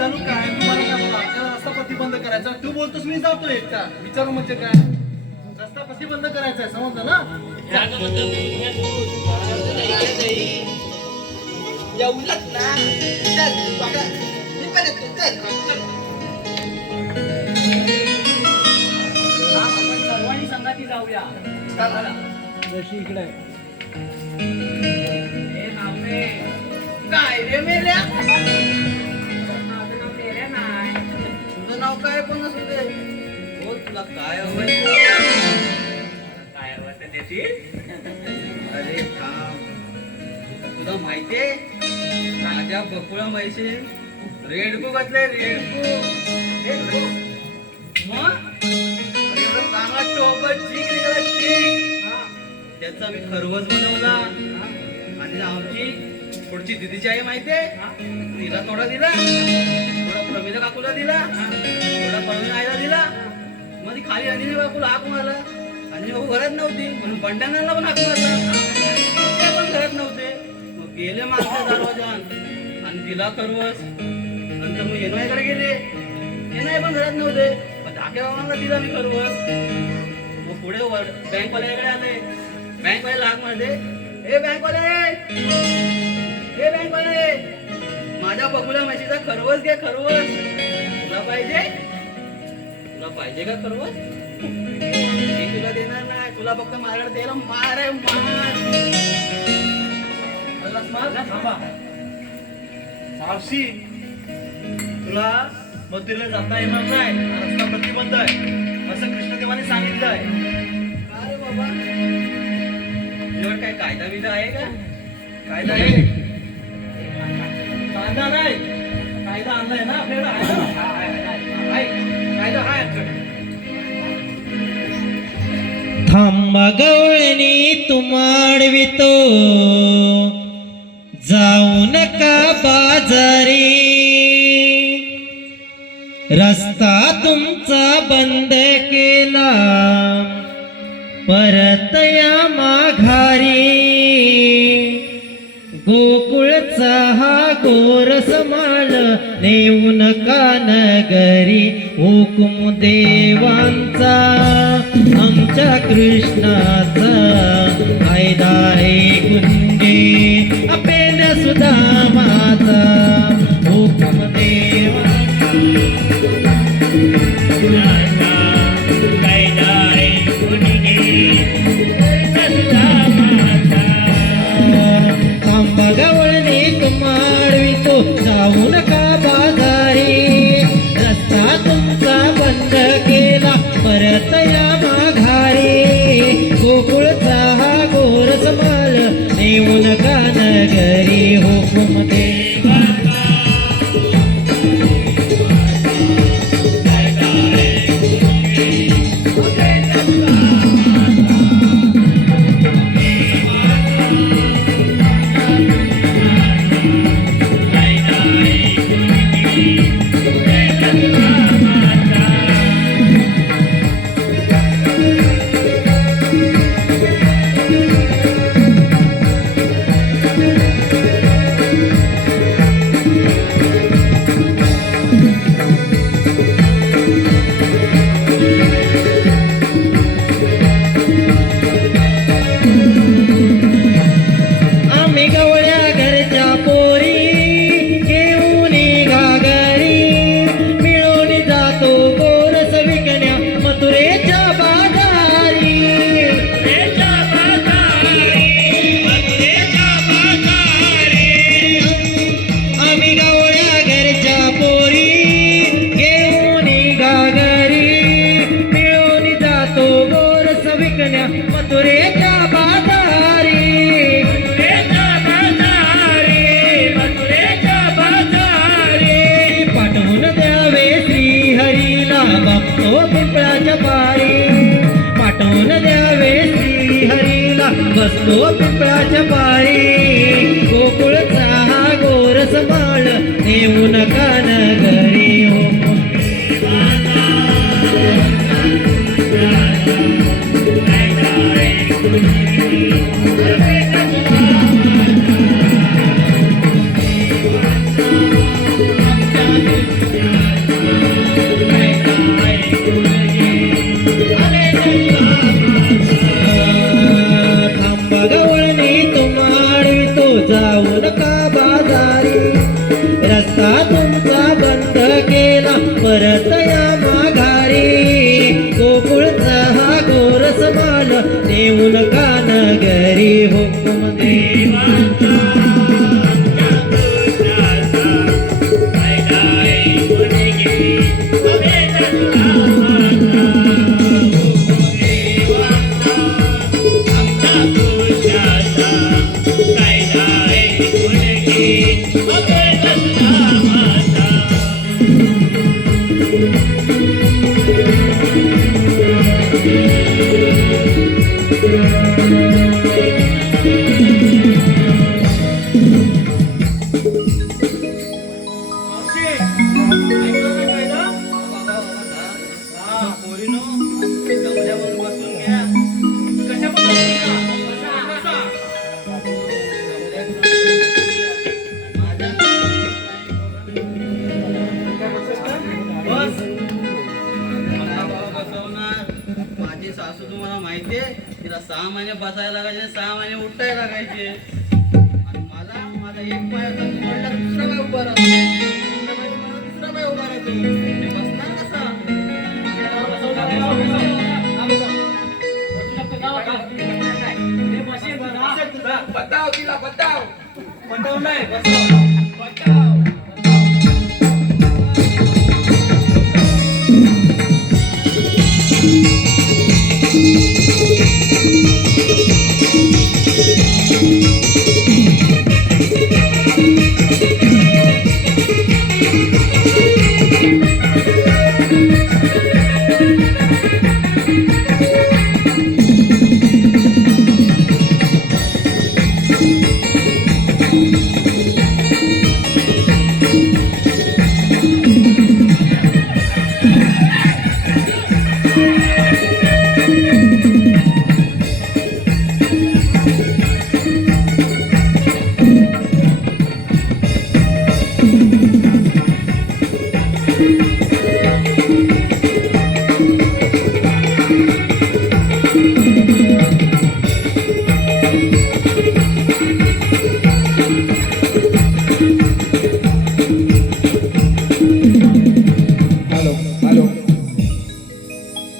विचारू काय तुम्हाला काय बोला रस्ता प्रतिबंध करायचा तू बोलतोस मी जातोय एकटा विचारू म्हणजे काय रस्ता प्रतिबंध करायचा आहे समजलं ना उलट ना सर्वांनी संगाती जाऊया इकडे काय रे मेल्या तुझं नाव काय पण असू दे हो तुला काय हवंय काय हवं ते देशील अरे थांब तुला माहितीये माझ्या बकुळा म्हैशी रेडकू घातले रेडकू मग अरे एवढं चांगला टोपट चीक निघाला चीक त्याचा मी खरवस बनवला आणि आमची पुढची दिदीची आई माहितीये तिला थोडा दिला थोडा प्रवीणा काकूला दिला थोडा प्रवीण आईला दिला मग ती खाली अंजनी बापूला हाक मारला अंजनी बापू घरात नव्हती म्हणून बंड्यानाला पण हाक मारला ते पण घरात नव्हते मग गेले मागच्या दरवाजान आणि दिला खरवस नंतर मग येनवाईकडे गेले येनवाई पण घरात नव्हते मग धाक्या बाबांना दिला मी खरवस मग पुढे बँकवाल्याकडे आले बँकवाल्याला हाक मारले ए बँकवाले हे बँकवाले माझ्या बकुल्या म्हशीचा खरवस घे खरवस तुला पाहिजे का खरवस मी तुला देणार नाही तुला फक्त माझ्याकडे द्यायला मार आहे मार सावशी तुला मथुरेला जाता येणार नाही रस्ता प्रतिबंध आहे असं कृष्णदेवाने सांगितलंय अरे बाबा तुझ्याकडे काय कायदा विधा आहे का कायदा आहे कायदा नाही कायदा आणलाय ना आपल्याला आहे कायदा आहे आमच्याकडे थांबा गवळणी तुमाडवितो जाऊ नका बाजारी रस्ता तुमचा बंद केला परत या माघारी गोकुळचा हा गोरस माळ नेऊ नका नगरी हुकुम देवांचा आमच्या कृष्णाचा कायदा आहे गुंगे अपेन सुदामाचा हुकुम देवांचा कायदा आहे गुंगे थांबा गवळणी तुमाडवितो जाऊ नका बाजारी रस्ता तुमचा बंद केला परत या माघारी गोकुळचा हा गोरस माल नेऊ नका नगरी हुकुम देवाचा मथुरेच्या बाजारी पाठवून द्यावे श्रीहरीला बघतो पिंपळाच्या पारी पाठवून द्यावे श्रीहरीला बसतो पिंपळाच्या पारी गोकुळचा हा गोरस माळ नेऊ नका नगरी हो नेऊन कानगरी हुकुम देवाचा पोरीनो जमल्यावर बसून घ्या. बस. बसवणार. माझी सासू तुम्हाला माहितीये, तिला 6 महिने बसायला लागायचे, 6 महिने उठायला लागायचे. आणि मला माझा एक पाय आता मोडला, दुसरा पाय उभा राहतो. दुसरा पाय उभा राहतो. मी बसणार कसा? बताव तिला बताव. पटवून नाही. बताव.